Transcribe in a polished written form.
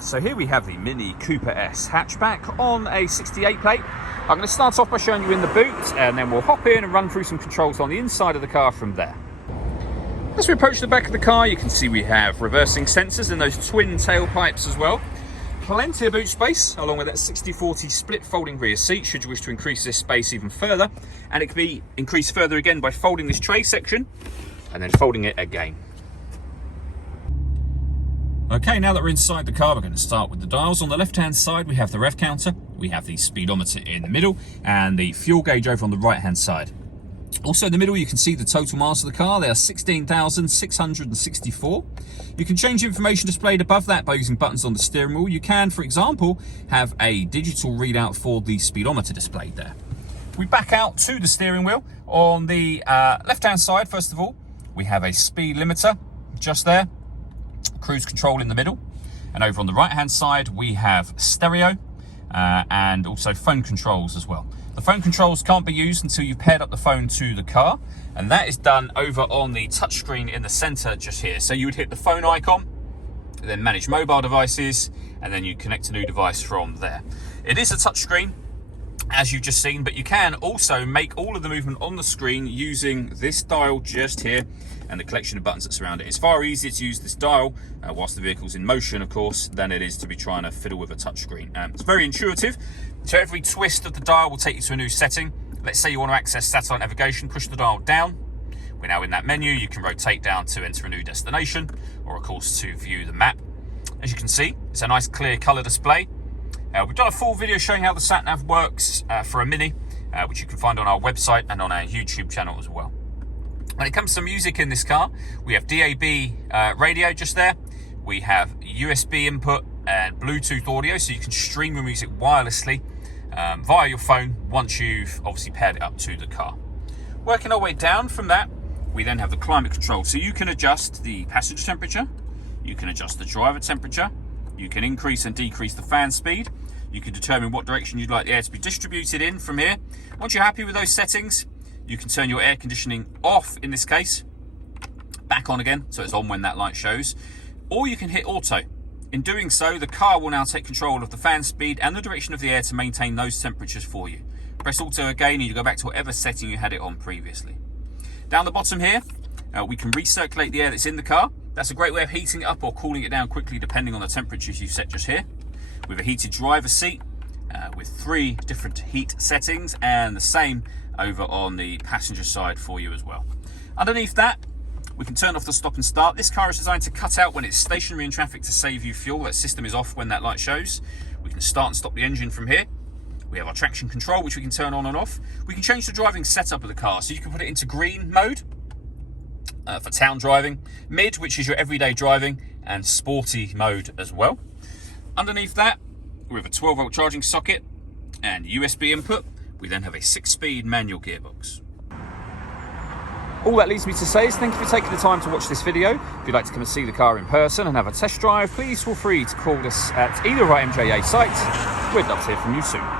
So here we have the Mini Cooper S hatchback on a 68 plate. I'm going to start off by showing you in the boot, and then we'll hop in and run through some controls on the inside of the car from there. As we approach the back of the car, you can see we have reversing sensors and those twin tailpipes as well. Plenty of boot space, along with that 60/40 split folding rear seat, should you wish to increase this space even further. And it can be increased further again by folding this tray section and then folding it again. Okay, now that we're inside the car, we're going to start with the dials. On the left-hand side, we have the rev counter, we have the speedometer in the middle, and the fuel gauge over on the right-hand side. Also in the middle, you can see the total miles of the car. They are 16,664. You can change information displayed above that by using buttons on the steering wheel. You can, for example, have a digital readout for the speedometer displayed there. We back out to the steering wheel. On the left-hand side, first of all, we have a speed limiter just there. Cruise control in the middle, and over on the right hand side we have stereo and also phone controls as well. The phone controls can't be used until you've paired up the phone to the car, and that is done over on the touchscreen in the center just here. So you would hit the phone icon, then manage mobile devices, and then you connect a new device from there. It is a touchscreen, as you've just seen, but you can also make all of the movement on the screen using this dial just here and the collection of buttons that surround it. It's far easier to use this dial whilst the vehicle's in motion, of course, than it is to be trying to fiddle with a touchscreen. It's very intuitive. So every twist of the dial will take you to a new setting. Let's say you want to access satellite navigation, push the dial down. We're now in that menu. You can rotate down to enter a new destination, or of course to view the map. As you can see, it's a nice clear color display. We've done a full video showing how the sat-nav works for a Mini, which you can find on our website and on our YouTube channel as well. When it comes to music in this car, we have DAB radio just there. We have USB input and Bluetooth audio, so you can stream your music wirelessly via your phone once you've obviously paired it up to the car. Working our way down from that, we then have the climate control. So you can adjust the passenger temperature, you can adjust the driver temperature, you can increase and decrease the fan speed. You can determine what direction you'd like the air to be distributed in from here. Once you're happy with those settings, you can turn your air conditioning off in this case, back on again, so it's on when that light shows. Or you can hit auto. In doing so, the car will now take control of the fan speed and the direction of the air to maintain those temperatures for you. Press auto again and you go back to whatever setting you had it on previously. Down the bottom here, we can recirculate the air that's in the car. That's a great way of heating it up or cooling it down quickly depending on the temperatures you've set just here. We have a heated driver's seat with 3 different heat settings, and the same over on the passenger side for you as well. Underneath that, we can turn off the stop and start. This car is designed to cut out when it's stationary in traffic to save you fuel. That system is off when that light shows. We can start and stop the engine from here. We have our traction control, which we can turn on and off. We can change the driving setup of the car, so you can put it into green mode for town driving, mid, which is your everyday driving, and sporty mode as well. Underneath that, we have a 12-volt charging socket and USB input. We then have a 6-speed manual gearbox. All that leaves me to say is thank you for taking the time to watch this video. If you'd like to come and see the car in person and have a test drive, please feel free to call us at either of our MJA sites. We'd love to hear from you soon.